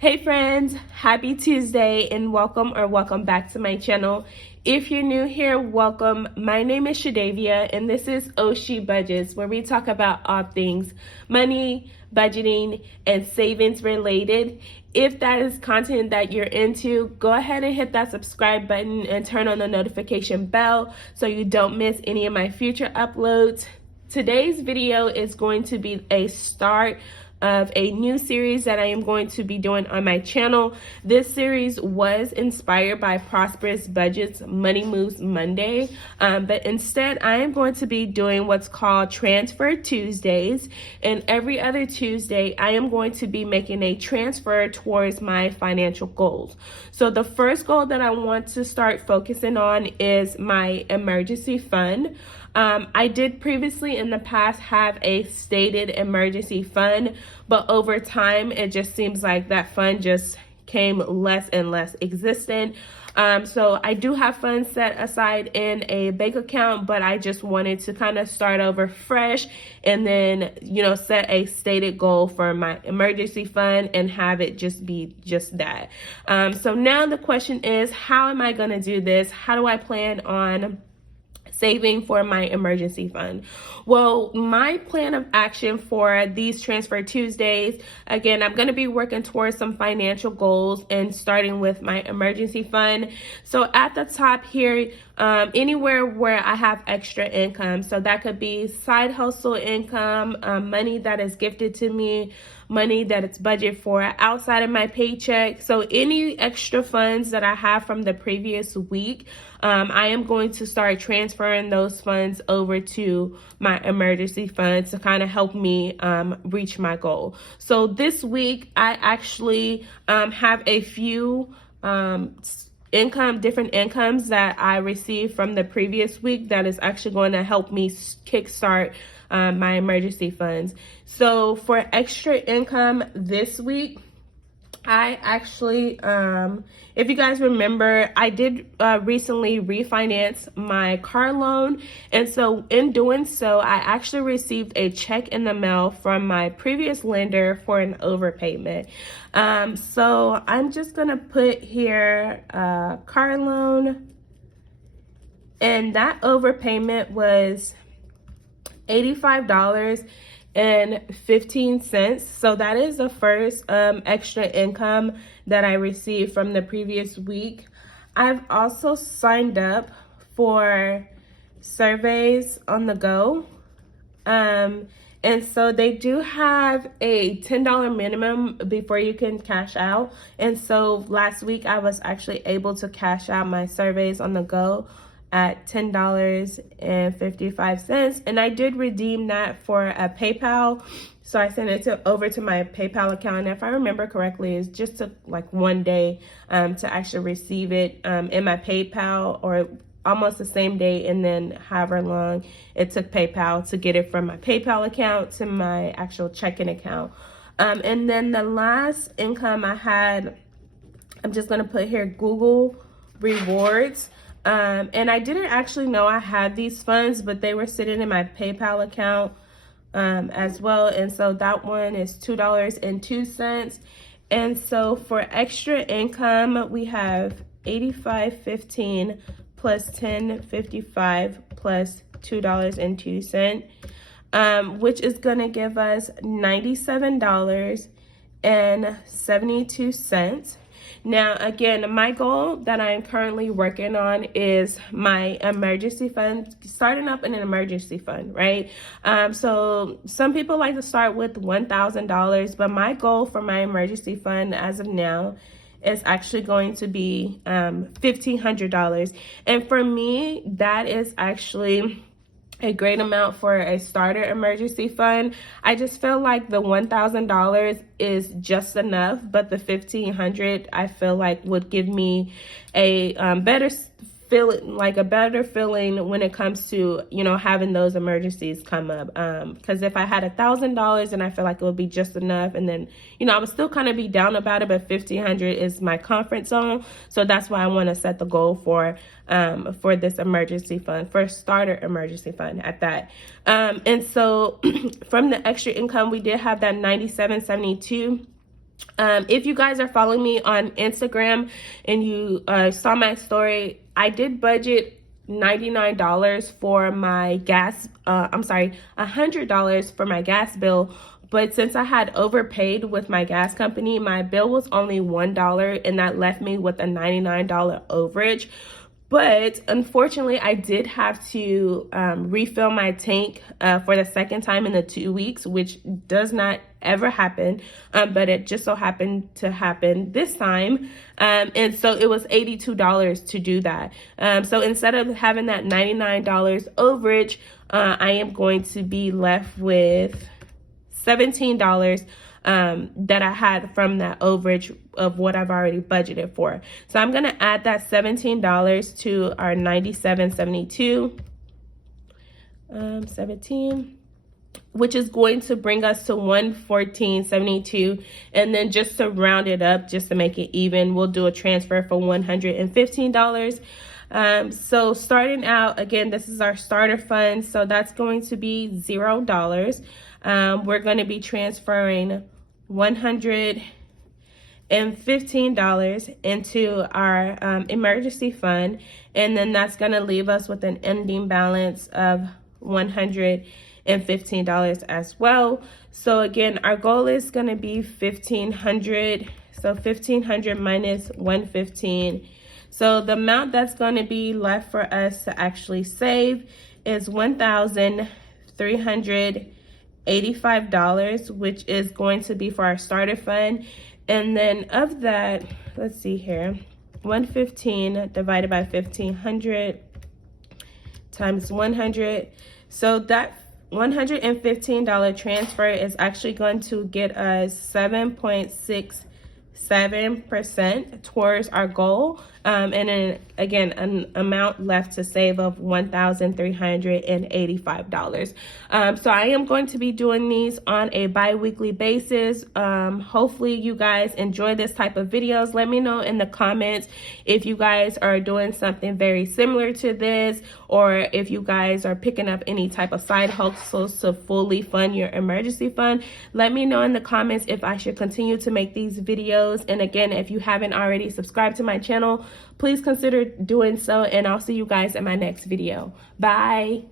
Hey friends, happy Tuesday and welcome back to my channel. If you're new here, welcome. My name is Shadavia and this is Oshi Budgets, where we talk about all things money, budgeting, and savings related. If that is content that you're into, go ahead and hit that subscribe button and turn on the notification bell so you don't miss any of my future uploads. Today's video is going to be a start of a new series that I am going to be doing on my channel. This series was inspired by Prosperous Budgets Money Moves Monday, but instead I am going to be doing what's called Transfer Tuesdays, and every other Tuesday I am going to be making a transfer towards my financial goals. So the first goal that I want to start focusing on is my emergency fund. I did previously in the past have a stated emergency fund, but over time it just seems like that fund just came less and less existent. So I do have funds set aside in a bank account, but I just wanted to kind of start over fresh and then, set a stated goal for my emergency fund and have it just be just that. So now the question is, how am I going to do this? How do I plan on saving for my emergency fund? Well, my plan of action for these Transfer Tuesdays, again, I'm going to be working towards some financial goals and starting with my emergency fund. So at the top here, anywhere where I have extra income, so that could be side hustle income, money that is gifted to me, money that it's budgeted for outside of my paycheck. So any extra funds that I have from the previous week, I am going to start transferring those funds over to my emergency fund to kind of help me reach my goal. So this week, I actually have a few different incomes that I received from the previous week that is actually going to help me kickstart my emergency funds. So for extra income this week, I actually, if you guys remember, I did recently refinance my car loan. And so in doing so, I actually received a check in the mail from my previous lender for an overpayment. So I'm just going to put here car loan. And that overpayment was $85.15. So that is the first extra income that I received from the previous week. I've also signed up for surveys on the go. And so they do have a $10 minimum before you can cash out. And so last week I was actually able to cash out my surveys on the go at $10.55, and I did redeem that for a PayPal. So I sent it over to my PayPal account, and if I remember correctly, it just took like one day to actually receive it in my PayPal, or almost the same day, and then however long it took PayPal to get it from my PayPal account to my actual checking account. And then the last income I had, I'm just gonna put here Google Rewards. And I didn't actually know I had these funds, but they were sitting in my PayPal account as well. And so that one is $2.02. And so for extra income, we have $85.15 plus $10.55 plus $2.02, which is going to give us $97.72. Now, again, my goal that I'm currently working on is my emergency fund, starting up in an emergency fund, right? So some people like to start with $1,000, but my goal for my emergency fund as of now is actually going to be $1,500. And for me, that is actually a great amount for a starter emergency fund. I just feel like the $1,000 is just enough, but the $1,500 I feel like would give me a better feeling, when it comes to having those emergencies come up. Because if I had $1,000, and I feel like it would be just enough, and then I would still kind of be down about it, but $1,500 is my comfort zone. So that's why I want to set the goal for this emergency fund, for starter emergency fund at that. And so from the extra income, we did have that $97.72. If you guys are following me on Instagram and you saw my story, I did budget $99 for my gas, $100 for my gas bill. But since I had overpaid with my gas company, my bill was only $1 and that left me with a $99 overage. But unfortunately, I did have to refill my tank for the second time in the 2 weeks, which does not ever happen. But it just so happened to happen this time. And so it was $82 to do that. So instead of having that $99 overage, I am going to be left with $17 that I had from that overage of what I've already budgeted for. So I'm going to add that $17 to our $97.72, 17, which is going to bring us to $114.72. And then just to round it up, just to make it even, we'll do a transfer for $115. So starting out, again, this is our starter fund. So that's going to be $0. We're going to be transferring $115 into our emergency fund, and then that's going to leave us with an ending balance of $115 as well. So again, our goal is going to be $1,500. So $1,500 minus $115. So the amount that's going to be left for us to actually save is $1,385, which is going to be for our starter fund. And then of that, let's see here, 115 divided by 1,500 times 100. So that $115 transfer is actually going to get us 7.67% towards our goal. And then again, an amount left to save of $1,385. So I am going to be doing these on a bi-weekly basis. Hopefully you guys enjoy this type of videos. Let me know in the comments if you guys are doing something very similar to this, or if you guys are picking up any type of side hustles to fully fund your emergency fund. Let me know in the comments if I should continue to make these videos. And again, if you haven't already subscribed to my channel, please consider doing so, and I'll see you guys in my next video. Bye.